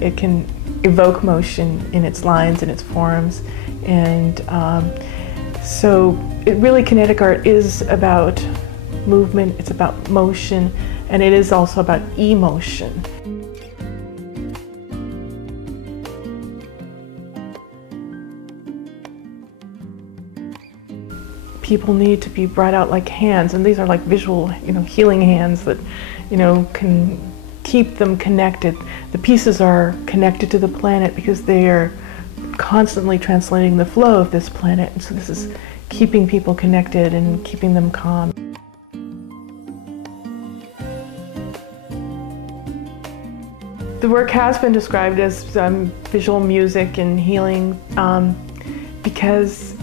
it can evoke motion in its lines and its forms, and so it really, kinetic art is about movement, it's about motion, and it is also about emotion. People need to be brought out like hands, and these are like visual, healing hands that, can keep them connected. The pieces are connected to the planet because they are constantly translating the flow of this planet, and so this is keeping people connected and keeping them calm. The work has been described as visual music and healing because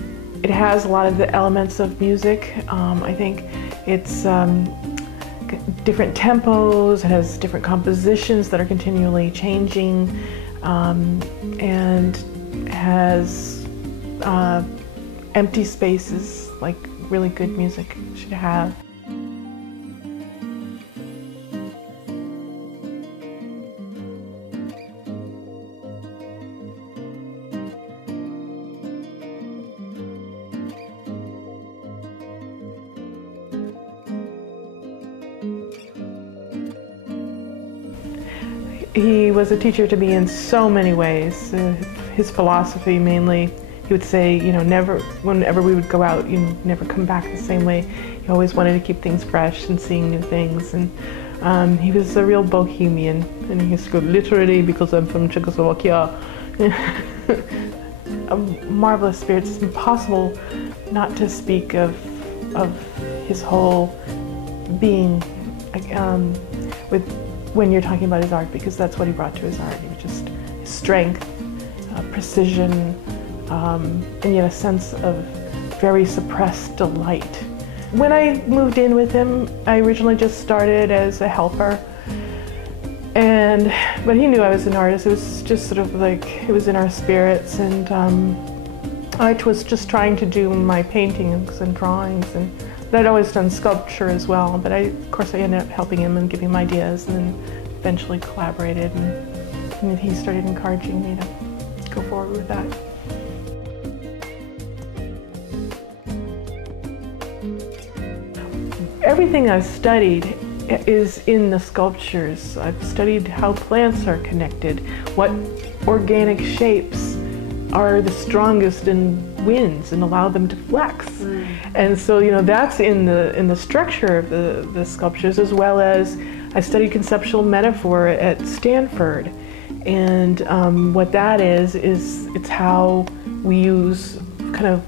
it has a lot of the elements of music. I think it's different tempos, it has different compositions that are continually changing, and has empty spaces like really good music should have. He was a teacher to me in so many ways. His philosophy mainly, he would say, whenever we would go out, you never come back the same way. He always wanted to keep things fresh and seeing new things. And he was a real bohemian. And he used to go, literally, because I'm from Czechoslovakia. A marvelous spirit. It's impossible not to speak of his whole being when you're talking about his art, because that's what he brought to his art. He was just his strength, precision, and yet a sense of very suppressed delight. When I moved in with him, I originally just started as a helper, but he knew I was an artist. It was just sort of like, it was in our spirits, and I was just trying to do my paintings and drawings, but I'd always done sculpture as well, but of course I ended up helping him and giving him ideas, and then eventually collaborated, and he started encouraging me to go forward with that. Everything I've studied is in the sculptures. I've studied how plants are connected, what organic shapes are the strongest in winds and allow them to flex. And so, that's in the structure of the sculptures, as well as I studied conceptual metaphor at Stanford. And what that is it's how we use kind of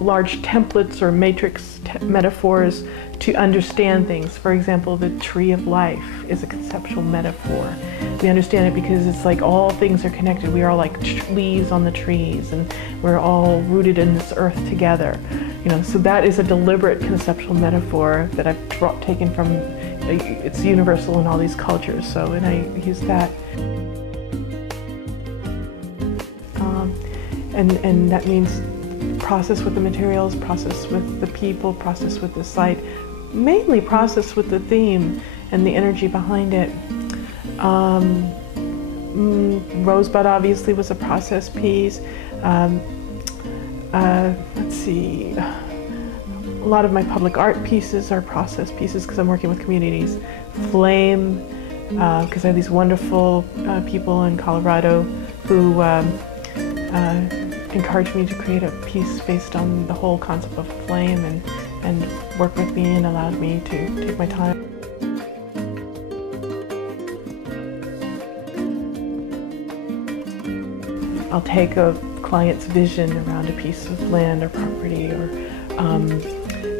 large templates or matrix metaphors to understand things. For example, the tree of life is a conceptual metaphor. We understand it because it's like all things are connected. We are like leaves on the trees, and we're all rooted in this earth together. So that is a deliberate conceptual metaphor that I've taken from, it's universal in all these cultures, and I use that. And that means process with the materials, process with the people, process with the site, mainly process with the theme and the energy behind it. Rosebud obviously was a process piece. Let's see, a lot of my public art pieces are process pieces because I'm working with communities. Flame, because I have these wonderful people in Colorado who encouraged me to create a piece based on the whole concept of flame, and work with me and allowed me to take my time. I'll take a client's vision around a piece of land or property,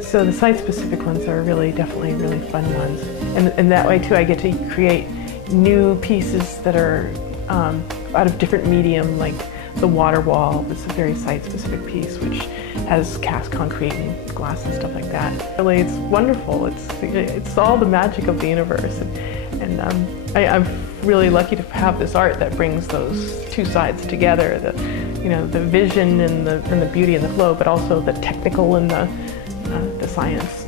so the site-specific ones are definitely really fun ones. And that way too I get to create new pieces that are out of different medium, like the water wall. It's a very site-specific piece which has cast concrete and glass and stuff like that. Really, it's wonderful. It's all the magic of the universe, and I'm really lucky to have this art that brings those two sides together, the vision and the beauty and the flow, but also the technical and the science.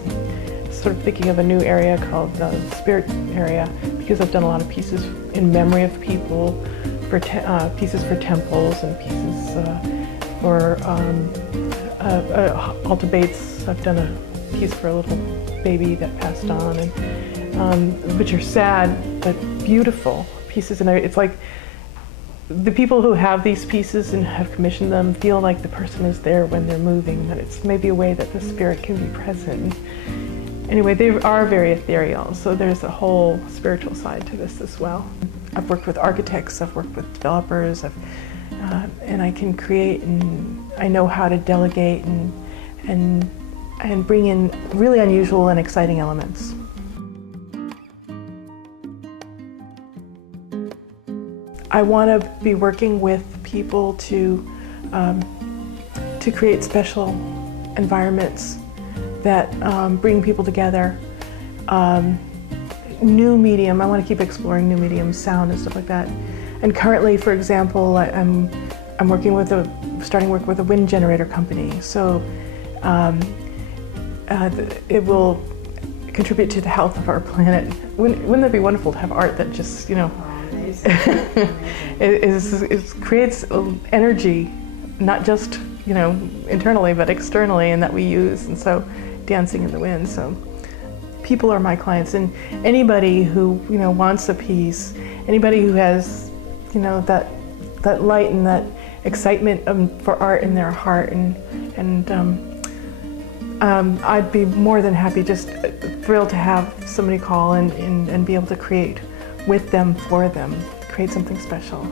Sort of thinking of a new area called the spirit area, because I've done a lot of pieces in memory of people for pieces for temples and pieces for altar baits. I've done a piece for a little baby that passed on, and which are sad but beautiful pieces. And it's like the people who have these pieces and have commissioned them feel like the person is there when they're moving, that it's maybe a way that the spirit can be present. Anyway, they are very ethereal, so there's a whole spiritual side to this as well. I've worked with architects, I've worked with developers, and I can create, and I know how to delegate and bring in really unusual and exciting elements. I want to be working with people to create special environments that bring people together. New medium, I want to keep exploring new mediums, sound and stuff like that. And currently, for example, I'm starting work with a wind generator company. So it will contribute to the health of our planet. Wouldn't that be wonderful to have art that just, you know, it creates energy, not just, you know, internally, but externally, and that we use. And so, dancing in the wind. So, people are my clients, and anybody who, you know, wants a piece, anybody who has, you know, that light and that excitement for art in their heart, and I'd be more than happy, just thrilled to have somebody call and be able to create with them, for them, create something special.